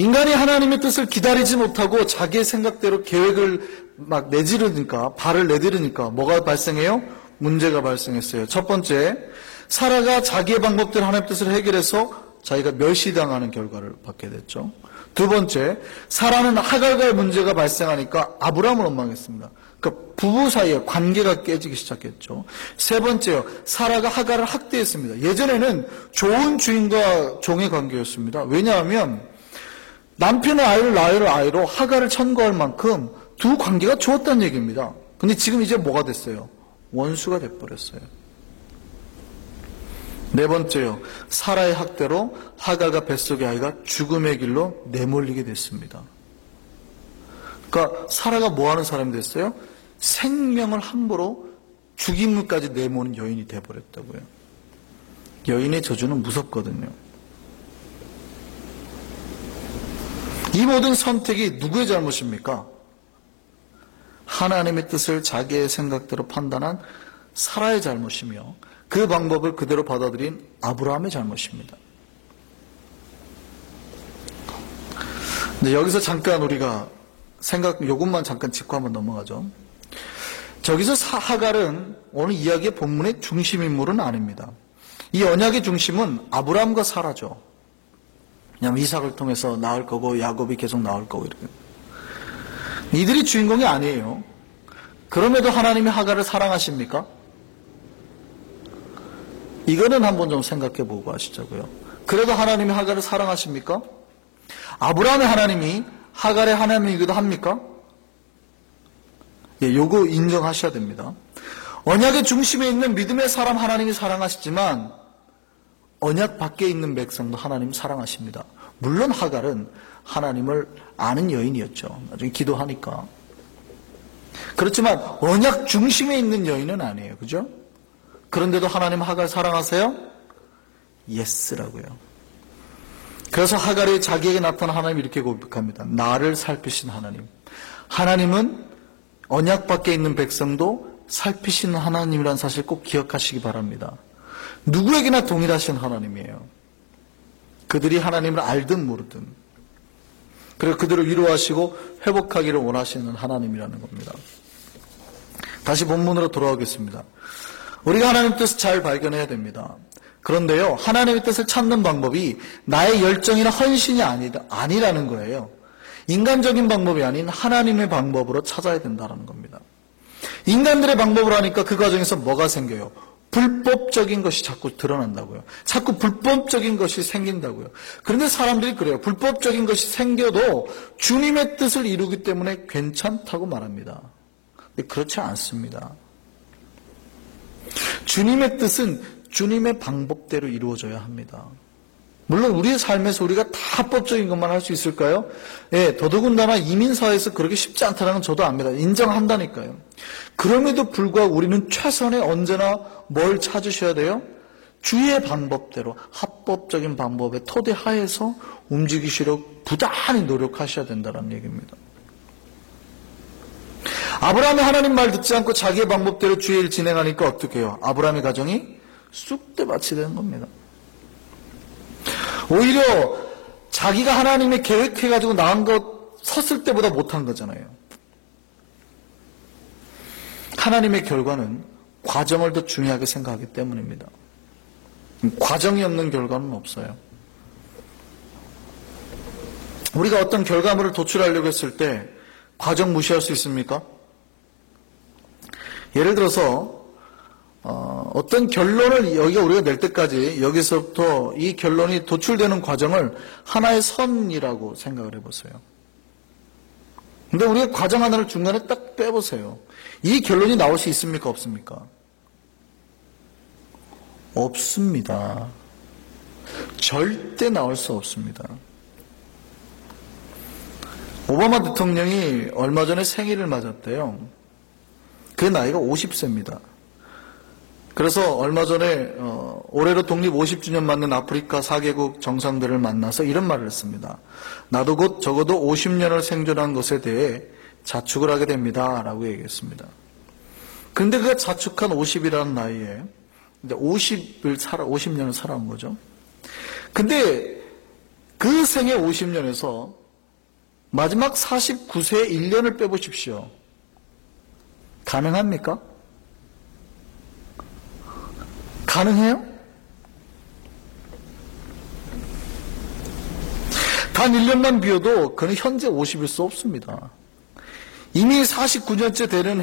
인간이 하나님의 뜻을 기다리지 못하고 자기의 생각대로 계획을 막 내지르니까, 발을 내디르니까 뭐가 발생해요? 문제가 발생했어요. 첫 번째, 사라가 자기의 방법대로 하나님의 뜻을 해결해서 자기가 멸시당하는 결과를 받게 됐죠. 두 번째, 사라는 하갈과의 문제가 발생하니까 아브라함을 원망했습니다. 그러니까 부부 사이의 관계가 깨지기 시작했죠. 세 번째요, 사라가 하갈을 학대했습니다. 예전에는 좋은 주인과 종의 관계였습니다. 왜냐하면 남편의 아이를 낳을 아이로 하갈을 천거할 만큼 두 관계가 좋았다는 얘기입니다. 근데 지금 이제 뭐가 됐어요? 원수가 돼버렸어요. 네 번째요, 사라의 학대로 하갈과 뱃속의 아이가 죽음의 길로 내몰리게 됐습니다. 그러니까 사라가 뭐하는 사람이 됐어요? 생명을 함부로 죽임까지 내모는 여인이 돼버렸다고요. 여인의 저주는 무섭거든요. 이 모든 선택이 누구의 잘못입니까? 하나님의 뜻을 자기의 생각대로 판단한 사라의 잘못이며 그 방법을 그대로 받아들인 아브라함의 잘못입니다. 근데 여기서 잠깐 우리가 요것만 잠깐 짚고 한번 넘어가죠. 저기서 하갈은 오늘 이야기의 본문의 중심 인물은 아닙니다. 이 언약의 중심은 아브라함과 사라죠. 왜냐하면 이삭을 통해서 나올 거고 야곱이 계속 나올 거고 이렇게. 이들이 주인공이 아니에요. 그럼에도 하나님이 하갈을 사랑하십니까? 이거는 한번 좀 생각해 보고 하시자고요. 그래도 하나님이 하갈을 사랑하십니까? 아브라함의 하나님이 하갈의 하나님이기도 합니까? 예, 요거 인정하셔야 됩니다. 언약의 중심에 있는 믿음의 사람 하나님이 사랑하시지만 언약 밖에 있는 백성도 하나님 사랑하십니다. 물론 하갈은 하나님을 아는 여인이었죠. 나중에 기도하니까. 그렇지만 언약 중심에 있는 여인은 아니에요. 그죠? 그런데도 하나님 하갈 사랑하세요? 예스라고요. 그래서 하갈이 자기에게 나타난 하나님 이렇게 고백합니다. 나를 살피신 하나님. 하나님은 언약 밖에 있는 백성도 살피시는 하나님이라는 사실 꼭 기억하시기 바랍니다. 누구에게나 동일하신 하나님이에요. 그들이 하나님을 알든 모르든. 그리고 그들을 위로하시고 회복하기를 원하시는 하나님이라는 겁니다. 다시 본문으로 돌아오겠습니다. 우리가 하나님의 뜻을 잘 발견해야 됩니다. 그런데요, 하나님의 뜻을 찾는 방법이 나의 열정이나 헌신이 아니라는 거예요. 인간적인 방법이 아닌 하나님의 방법으로 찾아야 된다는 겁니다. 인간들의 방법으로 하니까 그 과정에서 뭐가 생겨요? 불법적인 것이 자꾸 드러난다고요. 자꾸 불법적인 것이 생긴다고요. 그런데 사람들이 그래요. 불법적인 것이 생겨도 주님의 뜻을 이루기 때문에 괜찮다고 말합니다. 근데 그렇지 않습니다. 주님의 뜻은 주님의 방법대로 이루어져야 합니다. 물론 우리의 삶에서 우리가 다 합법적인 것만 할 수 있을까요? 예, 더더군다나 이민사회에서 그렇게 쉽지 않다는 건 저도 압니다. 인정한다니까요. 그럼에도 불구하고 우리는 최선의 언제나 뭘 찾으셔야 돼요? 주의 방법대로 합법적인 방법의 토대 하에서 움직이시려고 부단히 노력하셔야 된다는 얘기입니다. 아브라함이 하나님 말 듣지 않고 자기의 방법대로 주의 일 진행하니까 어떻게 해요? 아브라함의 가정이 쑥대밭이 되는 겁니다. 오히려 자기가 하나님의 계획해가지고 나은 것 섰을 때보다 못한 거잖아요. 하나님의 결과는 과정을 더 중요하게 생각하기 때문입니다. 과정이 없는 결과는 없어요. 우리가 어떤 결과물을 도출하려고 했을 때 과정 무시할 수 있습니까? 예를 들어서 어떤 결론을 여기가 우리가 낼 때까지 여기서부터 이 결론이 도출되는 과정을 하나의 선이라고 생각을 해보세요. 근데 우리가 과정 하나를 중간에 딱 빼보세요. 이 결론이 나올 수 있습니까? 없습니까? 없습니다. 절대 나올 수 없습니다. 오바마 대통령이 얼마 전에 생일을 맞았대요. 그 나이가 50세입니다. 그래서 얼마 전에 올해로 독립 50주년 맞는 아프리카 4개국 정상들을 만나서 이런 말을 했습니다. 나도 곧 적어도 50년을 생존한 것에 대해 자축을 하게 됩니다. 라고 얘기했습니다. 그런데 그가 자축한 50이라는 나이에 근데 50년을 살아온 거죠. 근데 그 생애 50년에서 마지막 49세의 1년을 빼보십시오. 가능합니까? 가능해요? 단 1년만 비워도 그는 현재 50일 수 없습니다. 이미 49년째 되는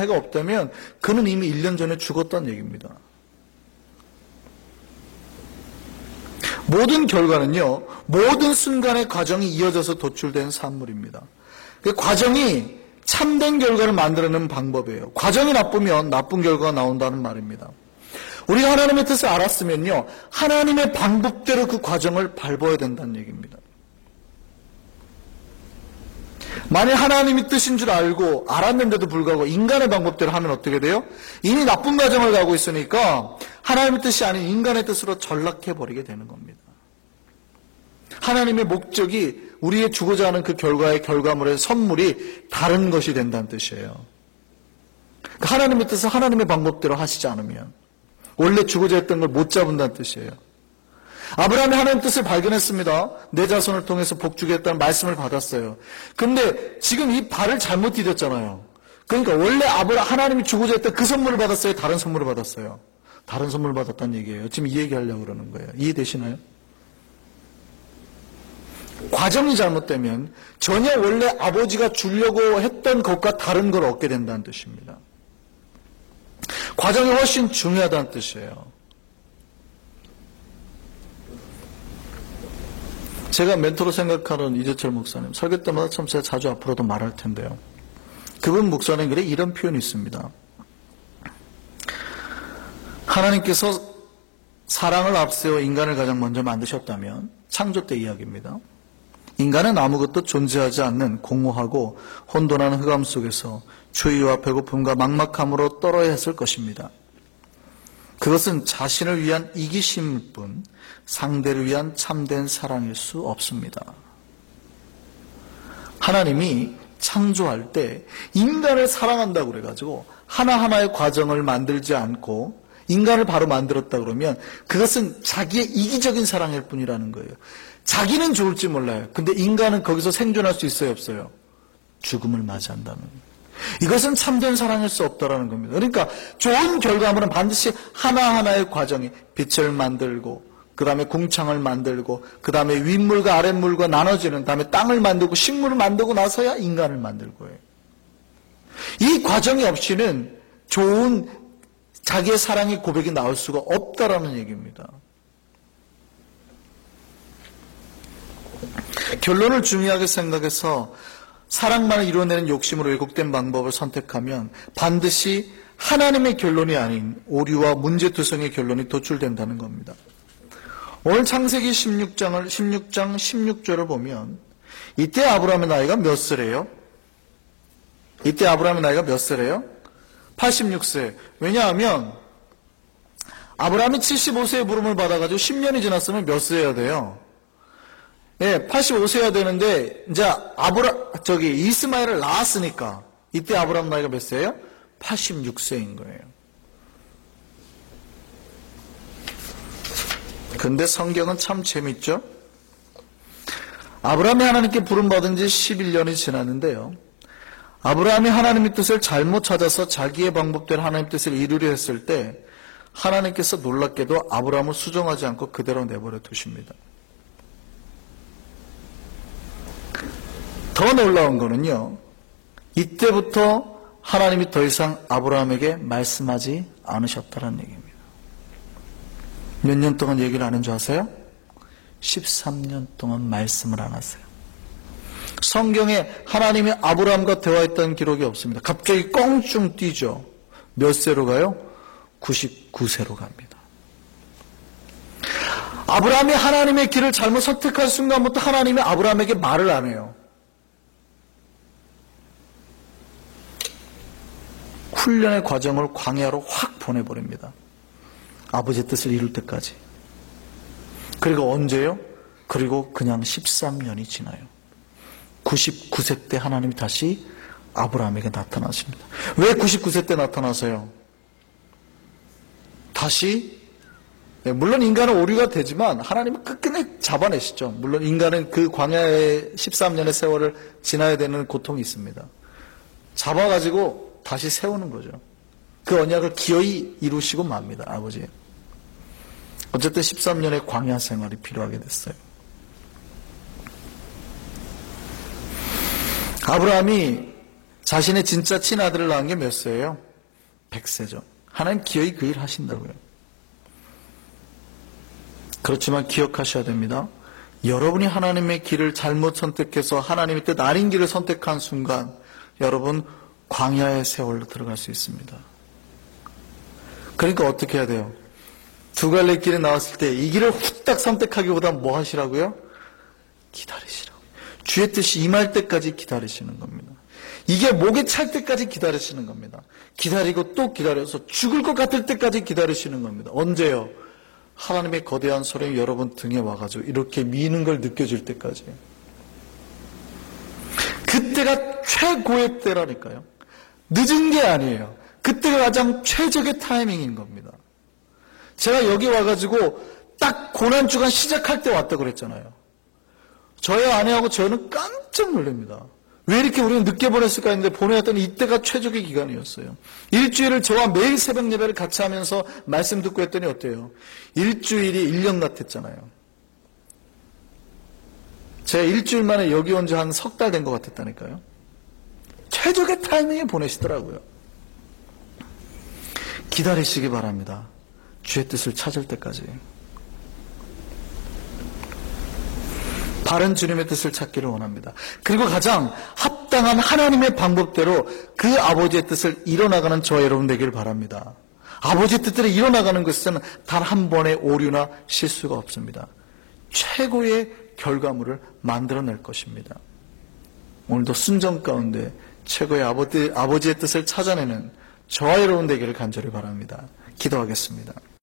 해가 없다면 그는 이미 1년 전에 죽었다는 얘기입니다. 모든 결과는요, 모든 순간의 과정이 이어져서 도출된 산물입니다. 그 과정이 참된 결과를 만들어내는 방법이에요. 과정이 나쁘면 나쁜 결과가 나온다는 말입니다. 우리가 하나님의 뜻을 알았으면요, 하나님의 방법대로 그 과정을 밟아야 된다는 얘기입니다. 만약 하나님의 뜻인 줄 알았는데도 불구하고 인간의 방법대로 하면 어떻게 돼요? 이미 나쁜 과정을 가고 있으니까 하나님의 뜻이 아닌 인간의 뜻으로 전락해버리게 되는 겁니다. 하나님의 목적이 우리의 주고자 하는 그 결과의 결과물의 선물이 다른 것이 된다는 뜻이에요. 하나님의 뜻을 하나님의 방법대로 하시지 않으면 원래 주고자 했던 걸 못 잡은다는 뜻이에요. 아브라함이 하나님의 뜻을 발견했습니다. 내 자손을 통해서 복주겠다는 말씀을 받았어요. 근데 지금 이 발을 잘못 디뎠잖아요. 그러니까 원래 하나님이 주고자 했던 그 선물을 받았어요? 다른 선물을 받았어요? 다른 선물을 받았다는 얘기예요. 지금 이 얘기하려고 그러는 거예요. 이해되시나요? 과정이 잘못되면 전혀 원래 아버지가 주려고 했던 것과 다른 걸 얻게 된다는 뜻입니다. 과정이 훨씬 중요하다는 뜻이에요. 제가 멘토로 생각하는 이재철 목사님, 설교 때마다 참 제가 자주 앞으로도 말할 텐데요. 그분 목사님 글에 이런 표현이 있습니다. 하나님께서 사랑을 앞세워 인간을 가장 먼저 만드셨다면, 창조 때 이야기입니다. 인간은 아무것도 존재하지 않는 공허하고 혼돈한 흑암 속에서 추위와 배고픔과 막막함으로 떨어야 했을 것입니다. 그것은 자신을 위한 이기심일 뿐 상대를 위한 참된 사랑일 수 없습니다. 하나님이 창조할 때 인간을 사랑한다고 그래가지고 하나하나의 과정을 만들지 않고 인간을 바로 만들었다 그러면 그것은 자기의 이기적인 사랑일 뿐이라는 거예요. 자기는 좋을지 몰라요. 근데 인간은 거기서 생존할 수 있어요, 없어요? 죽음을 맞이한다는 거예요. 이것은 참된 사랑일 수 없다라는 겁니다. 그러니까 좋은 결과물은 반드시 하나하나의 과정이 빛을 만들고 그 다음에 궁창을 만들고 그 다음에 윗물과 아랫물과 나눠지는 그 다음에 땅을 만들고 식물을 만들고 나서야 인간을 만들 거예요. 이 과정이 없이는 좋은 자기의 사랑의 고백이 나올 수가 없다라는 얘기입니다. 결론을 중요하게 생각해서 사랑만을 이루어내는 욕심으로 왜곡된 방법을 선택하면 반드시 하나님의 결론이 아닌 오류와 문제투성의 결론이 도출된다는 겁니다. 오늘 창세기 16장 16절을 보면 이때 아브라함의 나이가 몇 세래요? 이때 아브라함의 나이가 몇 세래요? 86세. 왜냐하면 아브라함이 75세의 부름을 받아가지고 10년이 지났으면 몇 세여야 돼요? 예, 85세여야 되는데 이제 이스마엘을 낳았으니까 이때 아브라함 나이가 몇 세예요? 86세인 거예요. 근데 성경은 참 재밌죠? 아브라함이 하나님께 부름받은 지 11년이 지났는데요. 아브라함이 하나님의 뜻을 잘못 찾아서 자기의 방법대로 하나님의 뜻을 이루려 했을 때 하나님께서 놀랍게도 아브라함을 수정하지 않고 그대로 내버려 두십니다. 더 놀라운 거는요, 이때부터 하나님이 더 이상 아브라함에게 말씀하지 않으셨다는 얘기입니다. 몇 년 동안 얘기를 안 한 줄 아세요? 13년 동안 말씀을 안 하세요. 성경에 하나님이 아브라함과 대화했던 기록이 없습니다. 갑자기 껑충 뛰죠. 몇 세로 가요? 99세로 갑니다. 아브라함이 하나님의 길을 잘못 선택한 순간부터 하나님이 아브라함에게 말을 안 해요. 훈련의 과정을 광야로 확 보내버립니다. 아버지의 뜻을 이룰 때까지. 그리고 언제요? 그리고 그냥 13년이 지나요. 99세 때 하나님이 다시 아브라함에게 나타나십니다. 왜 99세 때 나타나서요? 다시 물론 인간은 오류가 되지만 하나님은 끝끝내 잡아내시죠. 물론 인간은 그 광야의 13년의 세월을 지나야 되는 고통이 있습니다. 잡아가지고 다시 세우는 거죠. 그 언약을 기어이 이루시고 맙니다. 아버지. 어쨌든 13년의 광야 생활이 필요하게 됐어요. 아브라함이 자신의 진짜 친아들을 낳은 게 몇 세예요? 100세죠. 하나님 기어이 그 일 하신다고요. 그렇지만 기억하셔야 됩니다. 여러분이 하나님의 길을 잘못 선택해서 하나님의 뜻 아닌 길을 선택한 순간 여러분 광야의 세월로 들어갈 수 있습니다. 그러니까 어떻게 해야 돼요? 두 갈래 길에 나왔을 때 이 길을 후딱 선택하기보다 뭐 하시라고요? 기다리시라고요. 주의 뜻이 임할 때까지 기다리시는 겁니다. 이게 목에 찰 때까지 기다리시는 겁니다. 기다리고 또 기다려서 죽을 것 같을 때까지 기다리시는 겁니다. 언제요? 하나님의 거대한 소리 여러분 등에 와가지고 이렇게 미는 걸 느껴질 때까지. 그때가 최고의 때라니까요. 늦은 게 아니에요. 그때가 가장 최적의 타이밍인 겁니다. 제가 여기 와가지고 딱 고난주간 시작할 때 왔다 그랬잖아요. 저희 아내하고 저는 깜짝 놀랍니다. 왜 이렇게 우리는 늦게 보냈을까 했는데 보내왔더니 이때가 최적의 기간이었어요. 일주일을 저와 매일 새벽 예배를 같이 하면서 말씀 듣고 했더니 어때요? 일주일이 1년 같았잖아요. 제가 일주일 만에 여기 온 지 한 석 달 된 것 같았다니까요. 최적의 타이밍에 보내시더라고요. 기다리시기 바랍니다. 주의 뜻을 찾을 때까지. 바른 주님의 뜻을 찾기를 원합니다. 그리고 가장 합당한 하나님의 방법대로 그 아버지의 뜻을 이뤄나가는 저와 여러분 되기를 바랍니다. 아버지의 뜻대로 이뤄나가는 것은 단 한 번의 오류나 실수가 없습니다. 최고의 결과물을 만들어낼 것입니다. 오늘도 순정 가운데 최고의 아버지의 뜻을 찾아내는 저와 여러분 되기를 간절히 바랍니다. 기도하겠습니다.